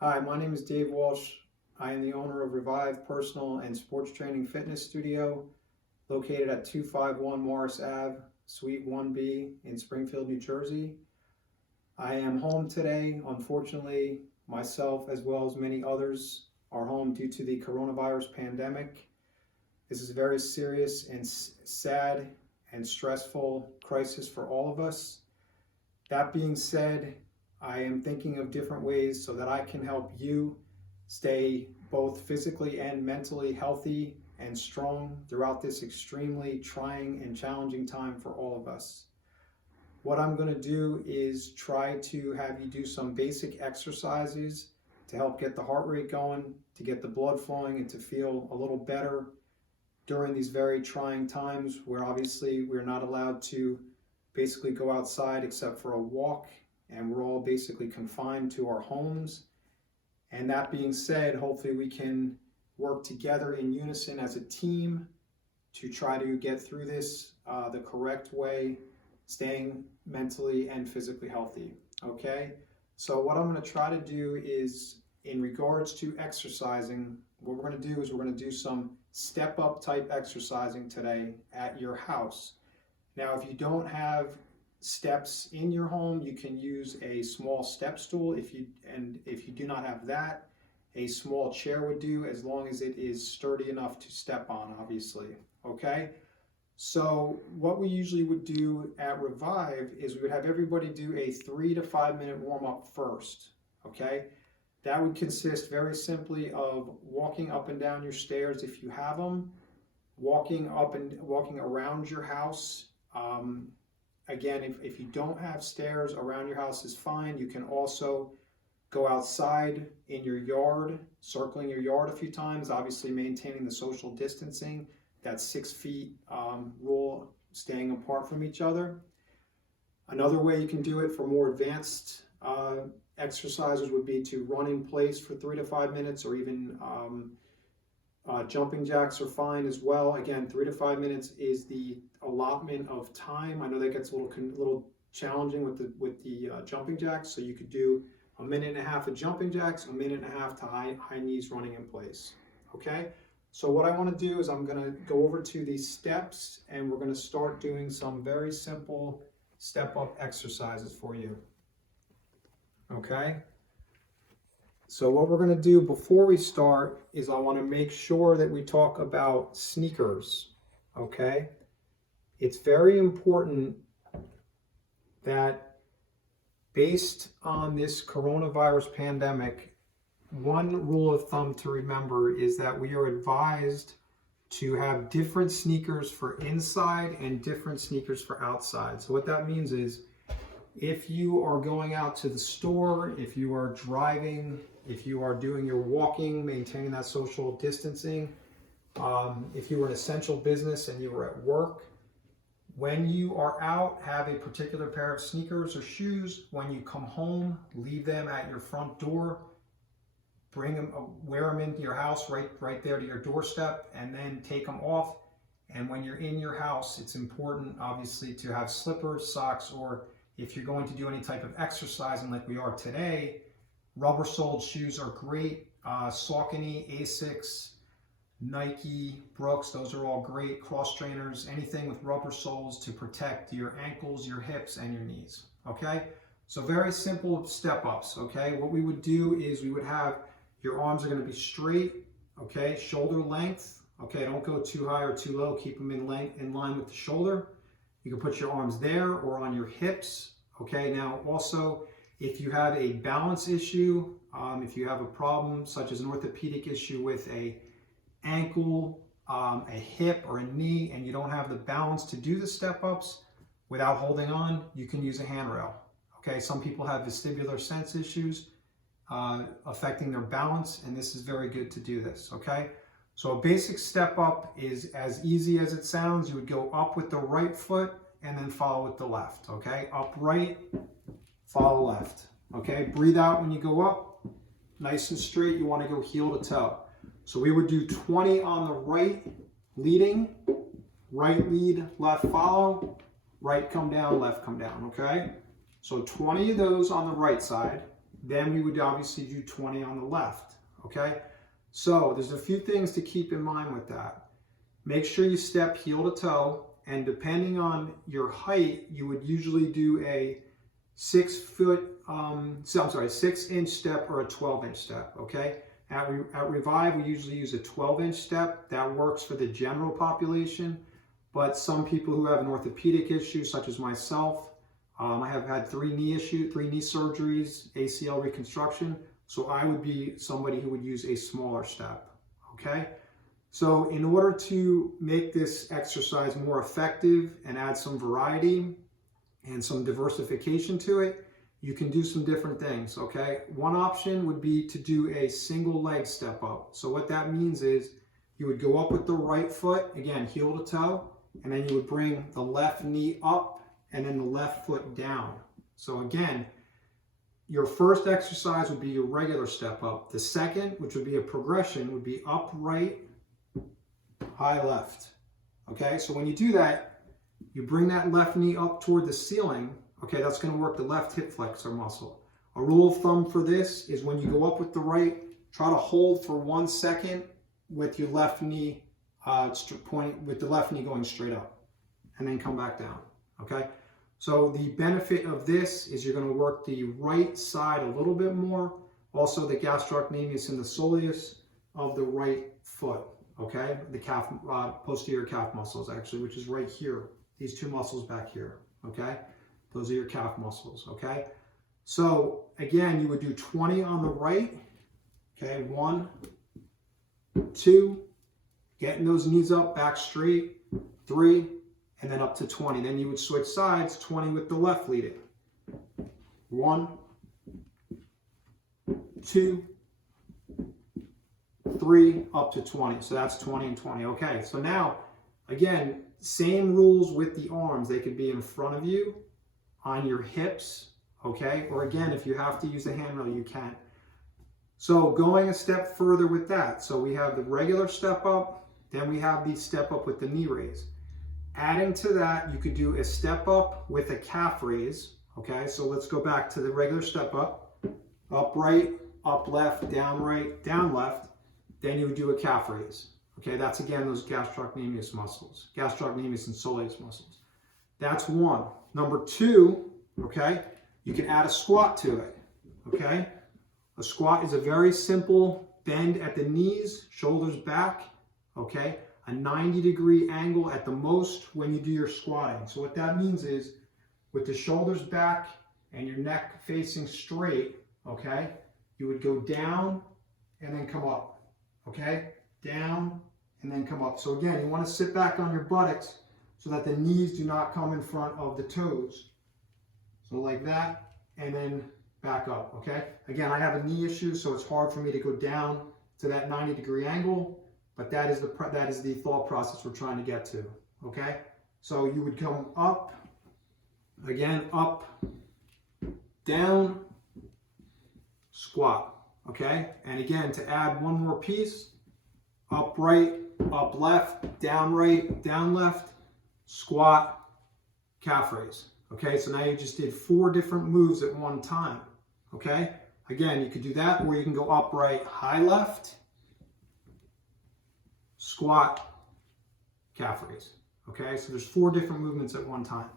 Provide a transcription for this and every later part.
Hi, my name is Dave Walsh. I am the owner of Revive Personal and Sports Training Fitness Studio, located at 251 Morris Ave, Suite 1B in Springfield, New Jersey. I am home today. Unfortunately, myself as well as many others are home due to the coronavirus pandemic. This is a very serious and sad and stressful crisis for all of us. That being said, I am thinking of different ways so that I can help you stay both physically and mentally healthy and strong throughout this extremely trying and challenging time for all of us. What I'm going to do is try to have you do some basic exercises to help get the heart rate going, to get the blood flowing, and to feel a little better during these very trying times where obviously we're not allowed to basically go outside except for a walk, and we're all basically confined to our homes. And that being said, hopefully we can work together in unison as a team to try to get through this the correct way, staying mentally and physically healthy. Okay, so what I'm going to try to do is, in regards to exercising, what we're going to do is we're going to do some step up type exercising today at your house. Now, if you don't have steps in your home, you can use a small step stool. If you do not have that, a small chair would do, as long as it is sturdy enough to step on, obviously. Okay, so what we usually would do at Revive is we would have everybody do a 3 to 5 minute warm up first. Okay, that would consist very simply of walking up and down your stairs if you have them, walking around your house. Again, if you don't have stairs, around your house is fine. You can also go outside in your yard, circling your yard a few times, obviously maintaining the social distancing, that 6 feet rule, staying apart from each other. Another way you can do it for more advanced exercises would be to run in place for 3 to 5 minutes, or even jumping jacks are fine as well. Again, 3 to 5 minutes is the allotment of time. I know that gets a little challenging with the jumping jacks, so you could do 1.5 minutes of jumping jacks, 1.5 minutes to high knees running in place. Okay, so what I want to do is I'm going to go over to these steps, and we're going to start doing some very simple step up exercises for you. Okay, so what we're going to do before we start is I want to make sure that we talk about sneakers. Okay, it's very important that, based on this coronavirus pandemic, one rule of thumb to remember is that we are advised to have different sneakers for inside and different sneakers for outside. So what that means is, if you are going out to the store, if you are driving, if you are doing your walking, maintaining that social distancing, if you are an essential business and you are at work, when you are out, have a particular pair of sneakers or shoes. When you come home, leave them at your front door. Bring them, wear them into your house right there to your doorstep, and then take them off. And when you're in your house, it's important, obviously, to have slippers, socks, or if you're going to do any type of exercising like we are today, rubber-soled shoes are great. Saucony, Asics, Nike, Brooks, those are all great. Cross trainers, anything with rubber soles to protect your ankles, your hips, and your knees. Okay, so very simple step ups. Okay, what we would do is we would have your arms are going to be straight. Okay, shoulder length. Okay, don't go too high or too low. Keep them in line with the shoulder. You can put your arms there or on your hips. Okay, now also, if you have a balance issue, if you have a problem such as an orthopedic issue with a ankle, a hip, or a knee, and you don't have the balance to do the step ups without holding on, you can use a handrail. Okay, some people have vestibular sense issues affecting their balance, and this is very good to do this. Okay, so a basic step up is as easy as it sounds. You would go up with the right foot and then follow with the left. Okay, up right, follow left. Okay, breathe out when you go up, nice and straight. You want to go heel to toe. So we would do 20 on the right, leading, right lead, left follow, right come down, left come down. Okay, so 20 of those on the right side. then we would obviously do 20 on the left, okay? So there's a few things to keep in mind with that. Make sure you step heel to toe, and depending on your height, you would usually do a 6-inch step or a 12-inch step, okay? At Revive, we usually use a 12-inch step. That works for the general population, but some people who have an orthopedic issue, such as myself, I have had 3 knee surgeries, ACL reconstruction, so I would be somebody who would use a smaller step, okay? So in order to make this exercise more effective and add some variety and some diversification to it, you can do some different things, okay? One option would be to do a single leg step up. So what that means is you would go up with the right foot, again, heel to toe, and then you would bring the left knee up and then the left foot down. So again, your first exercise would be your regular step up. The second, which would be a progression, would be up right, high left. Okay, so when you do that, you bring that left knee up toward the ceiling. Okay, that's going to work the left hip flexor muscle. A rule of thumb for this is when you go up with the right, try to hold for 1 second with your left knee with the left knee going straight up, and then come back down. Okay, so the benefit of this is you're going to work the right side a little bit more, also the gastrocnemius and the soleus of the right foot. Okay, the calf, posterior calf muscles actually, which is right here. These 2 muscles back here. Okay, those are your calf muscles. Okay, so again, you would do 20 on the right. Okay, 1, 2, getting those knees up, back straight, 3, and then up to 20. Then you would switch sides, 20 with the left leading. 1, 2, 3, up to 20. So that's 20 and 20. Okay, so now, again, same rules with the arms. They could be in front of you, on your hips, okay? Or again, if you have to use a handrail, you can. So going a step further with that. So we have the regular step up, then we have the step up with the knee raise. Adding to that, you could do a step up with a calf raise, okay? So let's go back to the regular step up right, up left, down right, down left. Then you would do a calf raise. Okay, that's again those gastrocnemius muscles, gastrocnemius and soleus muscles. That's 1. Number 2, okay, you can add a squat to it. Okay, a squat is a very simple bend at the knees, shoulders back. Okay, a 90-degree angle at the most when you do your squatting. So what that means is with the shoulders back and your neck facing straight, okay, you would go down and then come up. Okay, down and then come up. So again, you want to sit back on your buttocks so that the knees do not come in front of the toes. So like that, and then back up, okay? Again, I have a knee issue, so it's hard for me to go down to that 90-degree angle, but that is the thought process we're trying to get to, okay? So you would come up, again, up, down, squat. Okay, and again, to add one more piece, up right, up left, down right, down left, squat, calf raise. Okay, so now you just did 4 different moves at one time. Okay, again, you could do that, or you can go up right, high left, squat, calf raise. Okay, so there's 4 different movements at one time.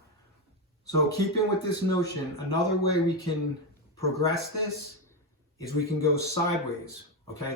So keeping with this notion, another way we can progress this is we can go sideways, okay?